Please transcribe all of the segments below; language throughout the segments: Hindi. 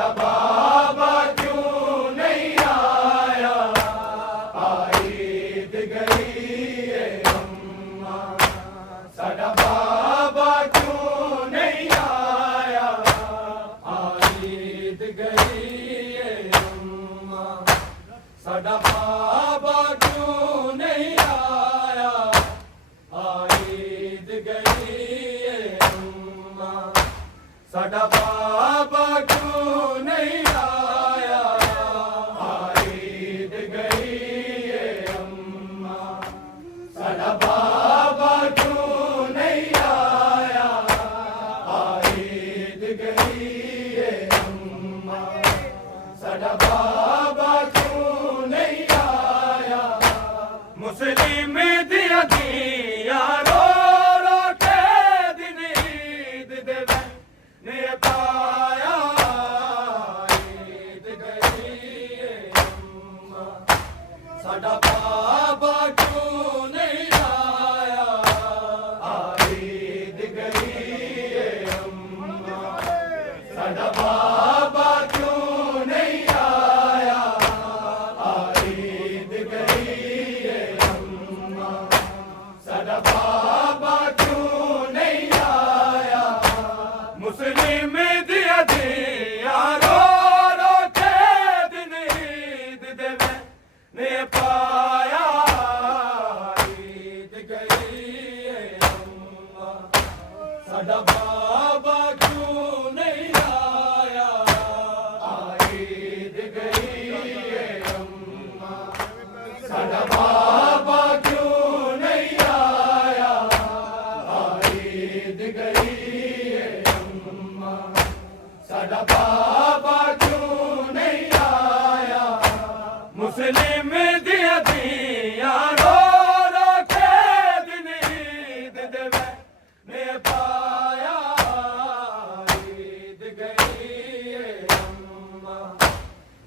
साडा बाबा क्यों नहीं आया, ईद गई है अम्मा। साडा बाबा क्यों नहीं आया, ईद गई है अम्मा। साडा बाबा क्यों नहीं आया, ईद गई है अम्मा। साडा बाबा क्यों नहीं आया, ईद गई है अम्मा। साडा बाबा क्यों नहीं आया, ईद गई है अम्मा। साडा बाबा क्यों नहीं आया, मुस्लिम दिया दिया रो रो के दिन ईद देवे ने पाया, ईद गई है अम्मा। साडा बाबा क्यों नहीं आया, ईद गई है अम्मा। साडा बाबा क्यों नहीं आया, ईद गई है अम्मा। साडा बाबा क्यों नहीं आया, मुस्लिम दिया दिया रो रो के दिन ईद देवे ने पाया, ईद गई है अम्मा। साडा बाबा क्यों नहीं आया, ईद गई है अम्मा। साडा बाबा क्यों नहीं आया, ईद गई है अम्मा। साडा बाबा क्यों नहीं आया, मुस्लिम दिया दिया रो रो के दिन ईद देवे ने पाया, ईद गई है अम्मा।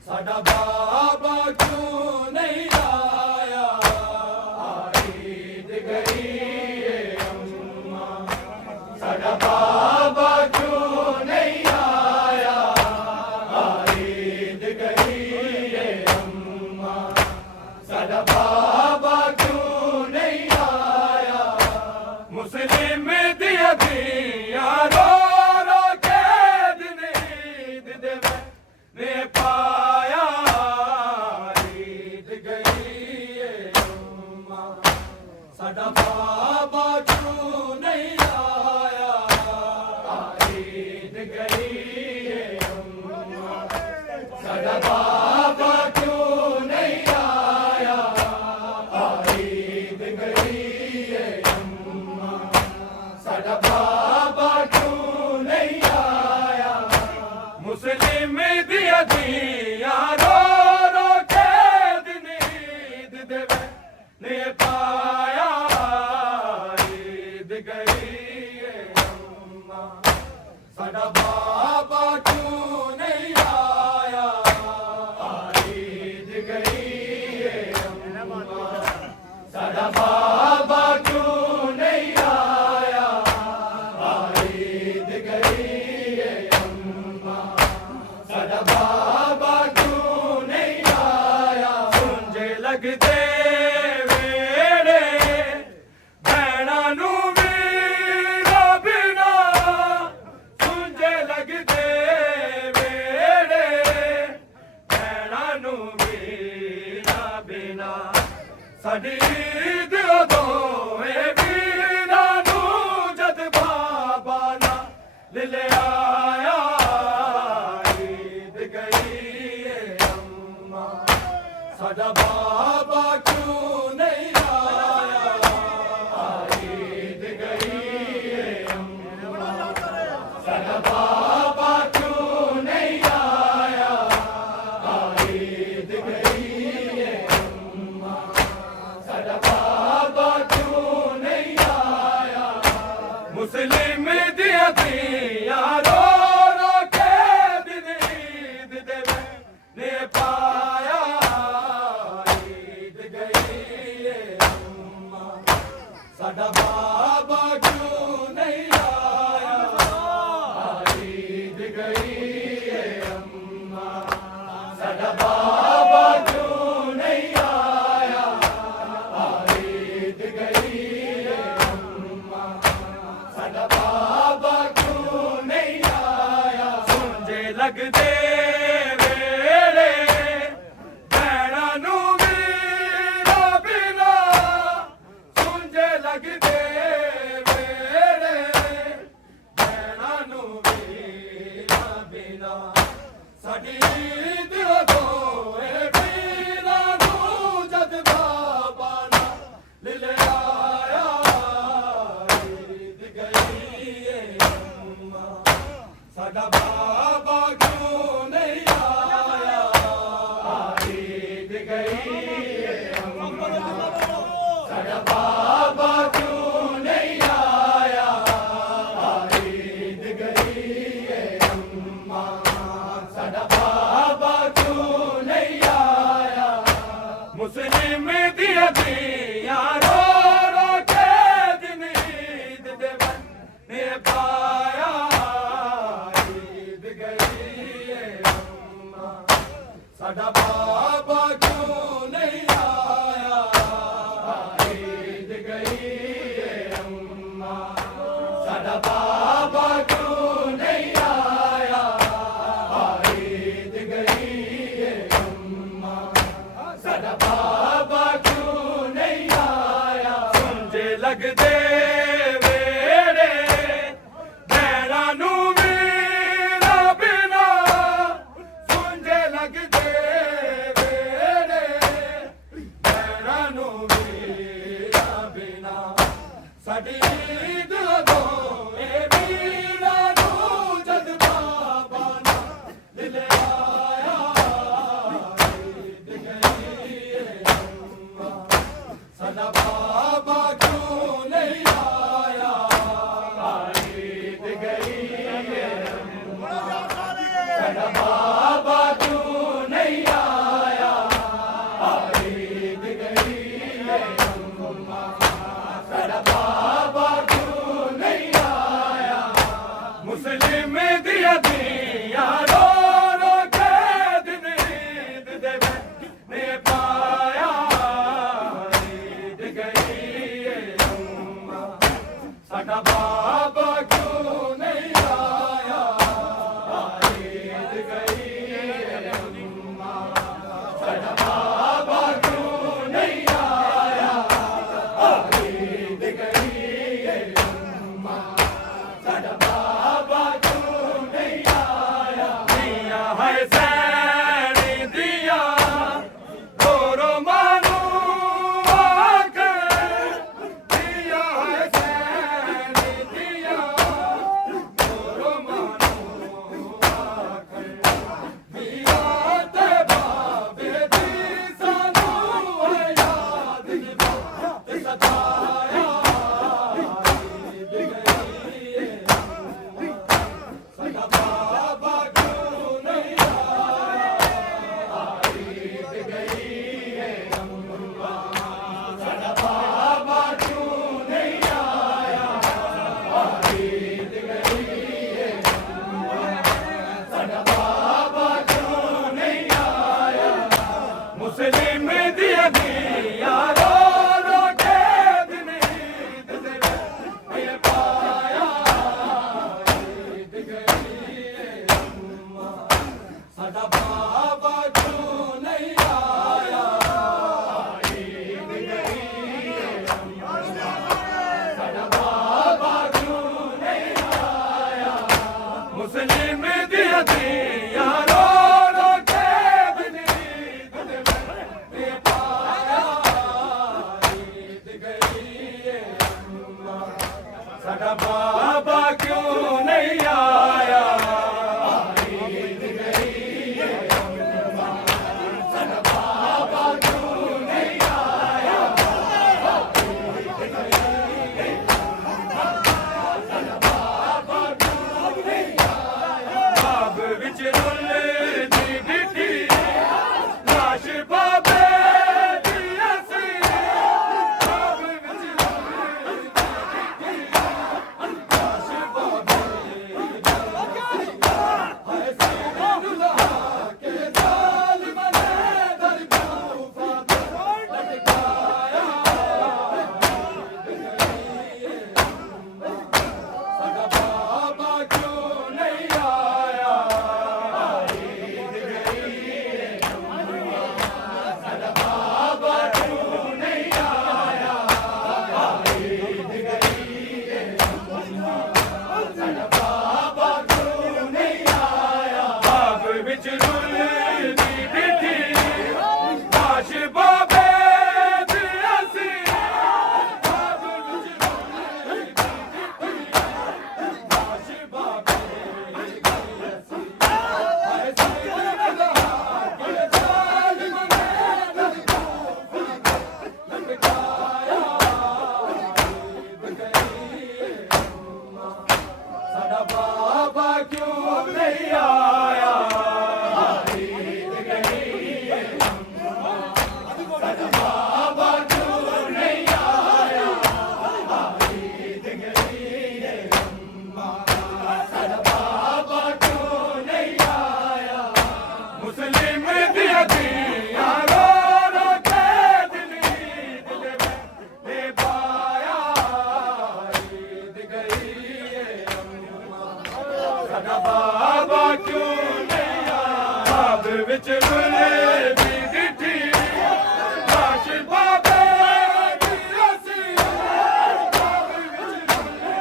साडा बाबा क्यों नहीं आया, ईद गई है अम्मा। साडा बाबा क्यों नहीं आया, ईद गई है अम्मा। साडा बाबा क्यों नहीं आया, मुस्लिम दिया दिया रो रो के दिन ईद देवे ने पाया, ईद गई है अम्मा। साडा बाबा क्यों नहीं आया, ईद गई है अम्मा। साडा बाबा क्यों नहीं आया, ईद गई है अम्मा। साडा बाबा क्यों नहीं आया, मुस्लिम दिया दिया रो रो के दिन ईद देवे ने पाया, ईद गई है अम्मा। साडा बाबा क्यों नहीं आया, ईद गई है अम्मा। साडा बाबा क्यों नहीं आया, ईद गई है अम्मा। साडा बाबा क्यों नहीं आया, सुंझे लगदे वेड़े भैणा नू वीरा बिना, सुंझे लगदे वेड़े भैणा नू वीरा बिना। साडी ईद उदों ए वीरा नू जद बाबा ना ले आया, ईद गई है अम्मा। साडा बाबा क्यों नहीं आया, ईद गई है अम्मा। साडा बाबा क्यों नहीं आया, ईद गई है अम्मा। साडा बाबा क्यों नहीं आया, मुस्लिम दिया दिया रो रो के दिन ईद देवे ने पाया, ईद गई है अम्मा। साडा बाबा क्यों नहीं आया, ईद गई है अम्मा। लगदे वेड़े भैणा नू वीरा बिना सुंझे लगदे वेड़े भैणा नू वीरा बिना साडी ईद होए वीरा नू जद बाबा ना ले आया ईद गई है अम्मा साडा बाबा क्यों नहीं आया ईद गई है अम्मा साडा बाबा क्यों नहीं आया ईद गई है अम्मा साडा बाबा क्यों नहीं आया मुस्लिम दिया दिया रो रो के दिन ईद दे बन्ने पाया ईद गई है अम्मा साडा बाबा क्यों नहीं आया ईद गई है अम्मा साडा बाबा क्यों नहीं आया ईद गई है अम्मा साडा बाबा क्यों नहीं आया सुंझे लगदे वेड़े भैणा नू वीरा बिना सुंझे लगदे वेड़े भैणा नू वीरा बिना साडी ईद होए वीरा नू जद बाबा ना ले आया ईद गई है अम्मा साडा बाबा क्यों नहीं आया ईद गई है अम्मा साडा बाबा क्यों नहीं आया ईद गई है अम्मा साडा बाबा क्यों नहीं आया मुस्लिम दिया दिया रो रो के दिन ईद दे बन्ने पाया ईद गई है अम्मा साडा बाबा क्यों नहीं आया ईद गई है अम्मा साडा बाबा क्यों नहीं आया ईद गई है अम्मा साडा बाबा क्यों साडा बाबा क्यों नहीं आया मुस्लिम दिया दिया रो रो के दिल में पाया ईद गई ये अम्मा साडा बाबा क्यों नहीं आया अब विच रुले दी दिठी काश बाबे दी रसी अब विच रुले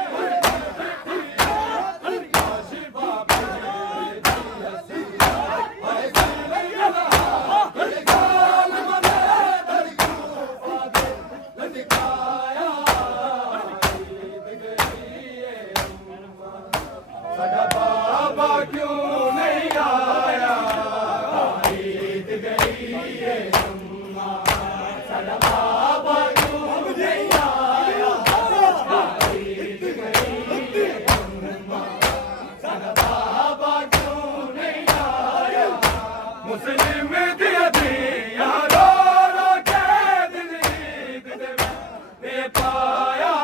काश बाबे दी रसी हाय सैयदा गाल मने दरियो फादे लटकाया ईद गई ये अम्मा साडा बाबा क्यों नहीं आया ईद गई ये अम्मा साडा बाबा क्यों नहीं आया ईद गई ये अम्मा साडा बाबा क्यों नहीं आया मुस्लिम दिया दिया रो रो के दिल ईद दे पाया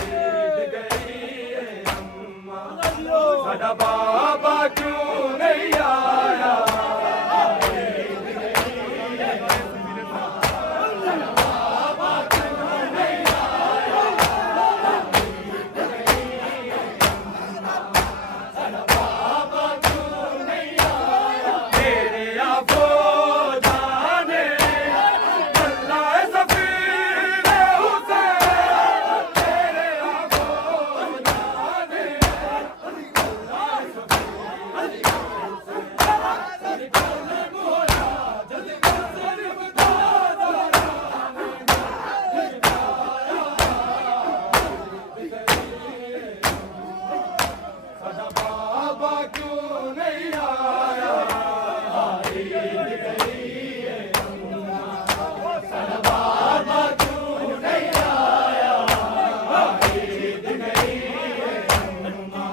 ईद गई ये अम्मा साडा बाबा क्यों नहीं आया ईद गई ये अम्मा साडा बाबा क्यों नहीं आया ईद गई ये अम्मा साडा बाबा क्यों नहीं आया तेरे आफो जाने अल्लाह सफीर हुसैन तेरे आफो जाने साडा बाबा क्यों नहीं आया ईद गई ये अम्मा साडा बाबा क्यों नहीं आया ईद गई ये अम्मा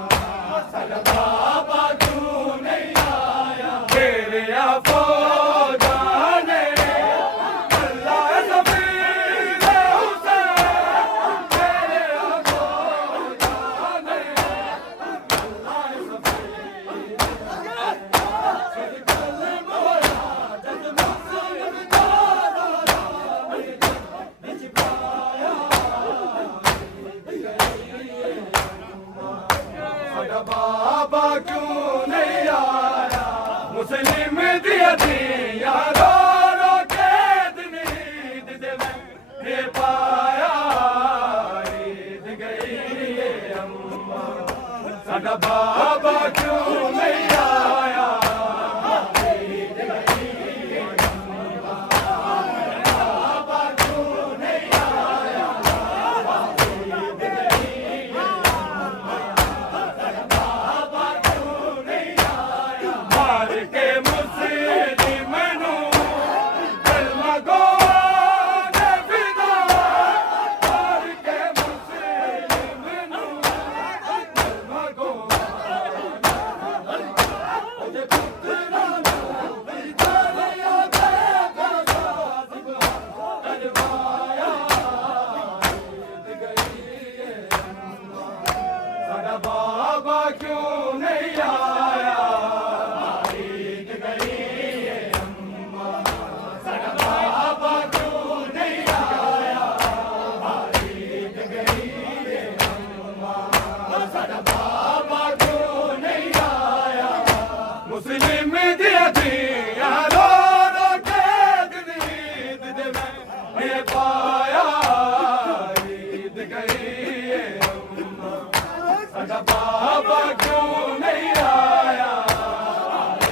साडा बाबा क्यों नहीं आया तेरे आफो जाने अल्लाह सफीर हुसैन तेरे आफो जाने अल्लाह सफीर कल मोरा जग मुस्लिम दादा बिच पाया ईद गई ये अम्मा साडा बाबा क्यों नहीं आया मुस्लिम दिया दिया रो रो के दिन ईद दे में पाया ईद गई ये अम्मा साडा बाबा क्यों नहीं आया ईद गई ये अम्मा बाबा क्यों नहीं आया ईद गई ये अम्मा साडा बाबा क्यों नहीं आया मार के मुस्लिम नू कलमा गोने फिदा मार के मुस्लिम नू कलमा गोने ओजे पुत्रा नू विदारिया दे गाज़िब करवाया ईद गई ये अम्मा साडा बाबा क्यों नहीं आया ईद गई ये अम्मा साडा बाबा क्यों नहीं आया ईद गई ये अम्मा साडा बाबा क्यों नहीं आया मुस्लिम दिया दिया रो रो के दिल ईद दे में पाया ईद गई ये अम्मा साडा बाबा क्यों नहीं आया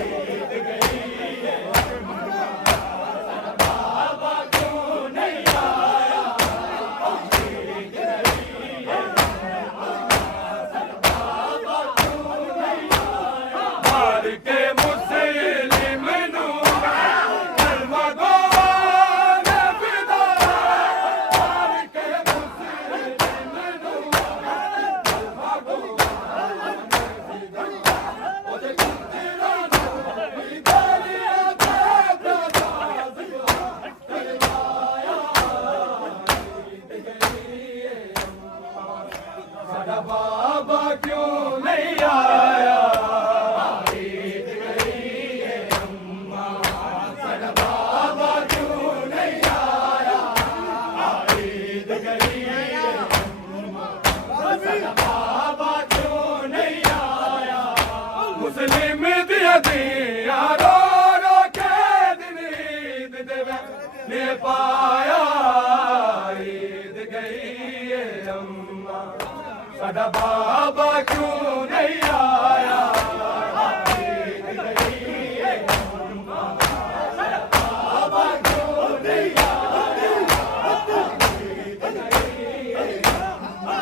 ईद गई ये अम्मा साडा बाबा क्यों नहीं आया ईद गई ये अम्मा साडा बाबा क्यों नहीं आया मार के मुस्लिम नू कलमा गोने फिदा मार के मुस्लिम नू कलमा गोने बाबा क्यों नहीं आया साडा बाबा क्यों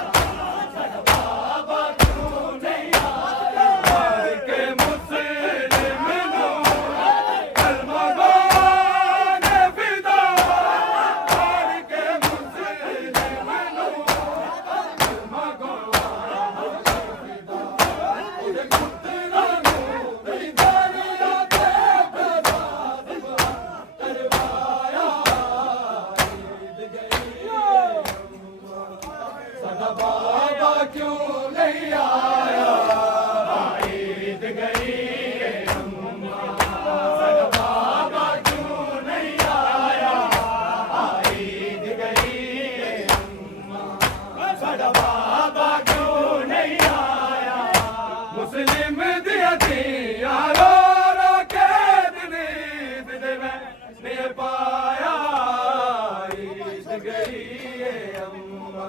नहीं आया साडा बाबा क्यों नहीं आया ईद गई साडा बाबा क्यों नहीं आया ईद गई साडा बाबा क्यों नहीं आया मुस्लिम दिया रो रो के दिल दे पाया ईद गई अम्मा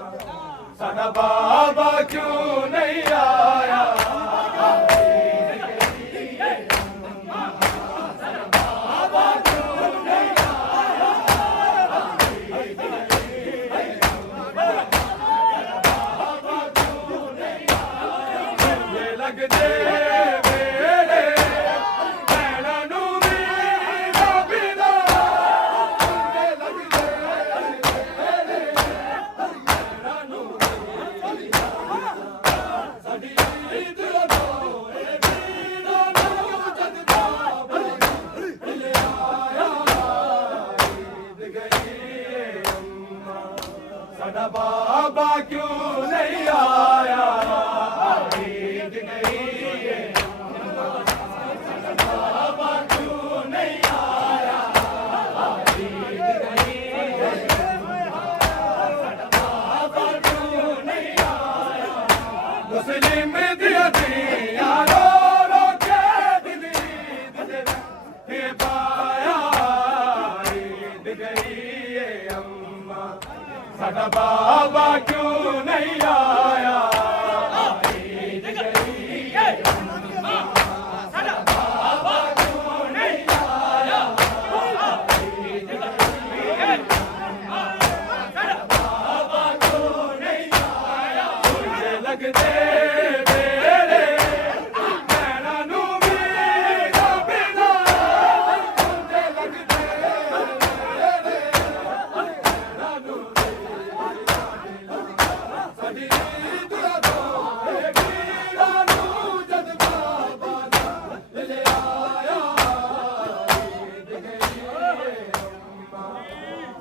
साडा बाबा क्यों नहीं आया ईद गई साडा बाबा क्यों नहीं आया ईद गई साडा बाबा क्यों नहीं आया मुझे लगते मेरे नैना नू मेरा बिना मुझे लगते मेरे नैना नू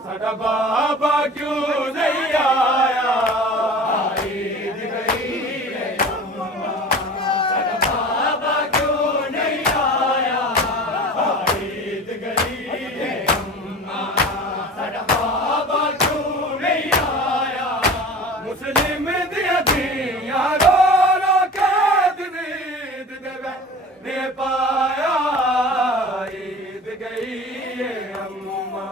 साडा बाबा क्यों नहीं आया ईद गई साडा बाबा क्यों नहीं आया ईद गई साडा बाबा क्यों नहीं आया मुस्लिम दिया रो रो के दिल दे पाया ईद गई अम्मा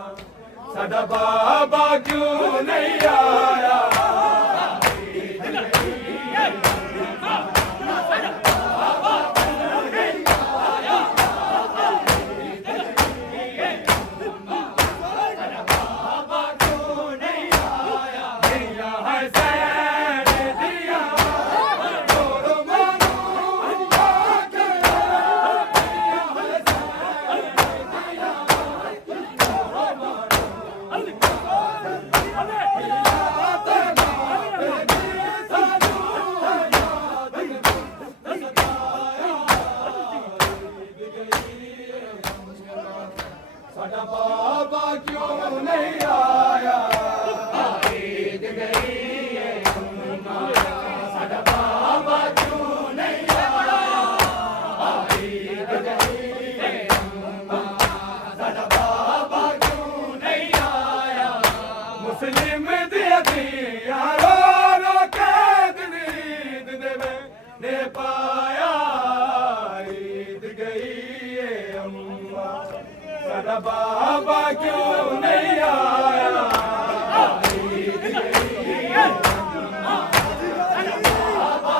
साडा बाबा क्यों नहीं आया ईद गई साडा बाबा क्यों नहीं आया ईद गई साडा बाबा क्यों नहीं आया दिया है सैर दिया तोड़ मानो आके दिया है सैर दिया तोड़ मानो साडा बाबा क्यों नहीं आया ईद गई साडा बाबा क्यों नहीं आया ईद गई साडा बाबा क्यों नहीं आया मुस्लिम दिया रो रो के दिल दे पाया ईद गई अम्मा साडा बाबा क्यों नहीं आया ईद गई साडा बाबा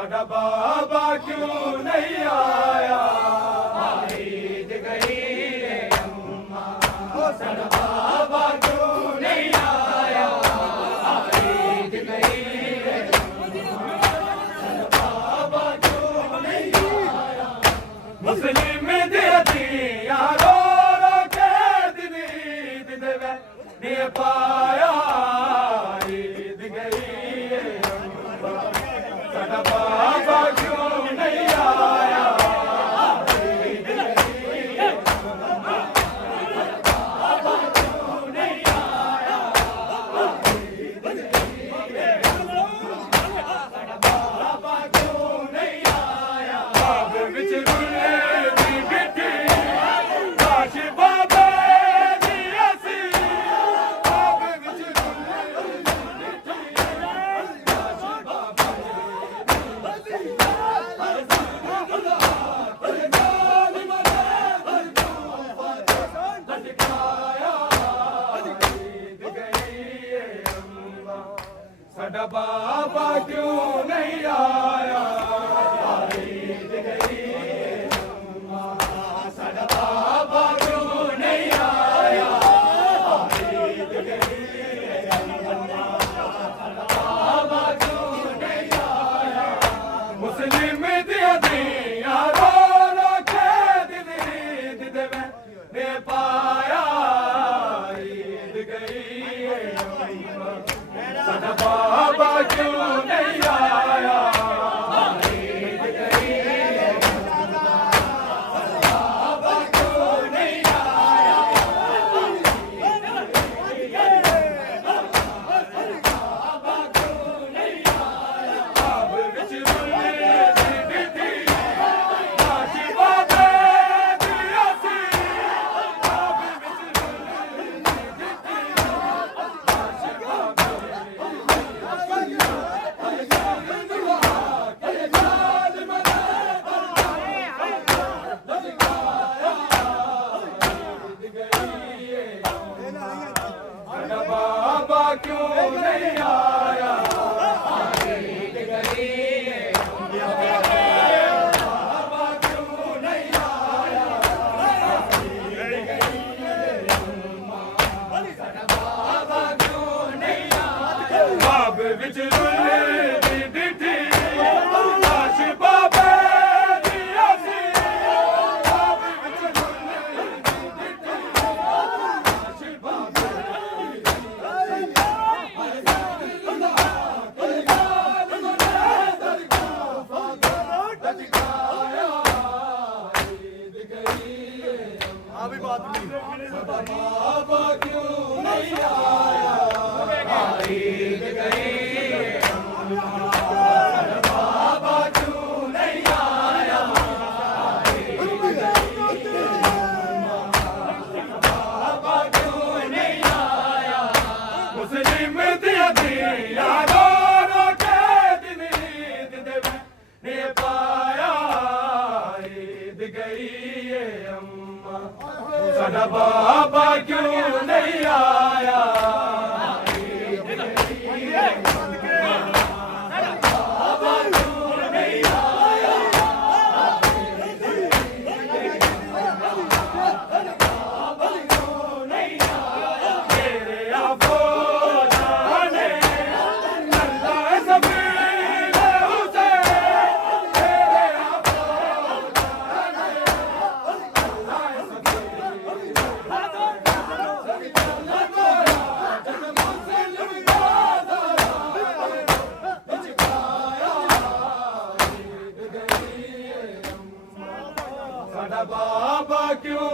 साडा बाबा क्यों नहीं आया, ईद गई है अम्मा, साडा बाबा क्यों नहीं आया, ईद गई है अम्मा, साडा बाबा क्यों नहीं आया। मुस्लिम दिया रो रो के दिन ईद देवे ने पाया, ईद गई है अम्मा, साडा बाबा क्यों नहीं आया, ईद गई है अम्मा, बाबा क्यों नहीं आया, ईद गई है अम्मा, साडा बाबा क्यों नहीं आया। बाब विच रुले दी बिठी काश बाबे दी असी, बाब विच रुले दी बिठी काश बाबे साडा बाबा क्यों नहीं आया, ईद गई है अम्मा, साडा बाबा क्यों नहीं आया, ईद गई है अम्मा, साडा बाबा क्यों नहीं आया। मुस्लिम दिया रो रो के दिन ईद देवे ने पाया, ईद गई है अम्मा, साडा बाबा क्यों नहीं आया, ईद गई है अम्मा, साडा बाबा क्यों नहीं आया, ईद गई है अम्मा, साडा बाबा क्यों नहीं आया। बाब विच रुले दी बिठी काश बाबे दी असी, बाब विच रुले दी बिठी काश बाबे साडा बाबा क्यों नहीं आया, ईद गई है अम्मा, बाबा क्यों नहीं आया, ईद गई है अम्मा, साडा बाबा क्यों नहीं आया। बाब विच रुले दी बिठी काश बाबे दी असी, बाब विच रुले दी बिठी काश बाबे बाबा क्यों नहीं आया, ईद गई है अम्मा, साडा बाबा क्यों नहीं आया, ईद गई है अम्मा, बाबा क्यों नहीं आया। मुस्लिम दिया रो रो के दिन ईद देवे ने पाया, ईद गई है अम्मा, साडा बाबा क्यों नहीं आया, ईद गई है अम्मा, साडा बाबा क्यों नहीं आया, ईद गई है अम्मा, साडा बाबा क्यों नहीं आया। तेरे आफोजा ने अल्लाह सबील हुसैन, तेरे आफोजा ने अल्लाह सबील साडा बाबा क्यों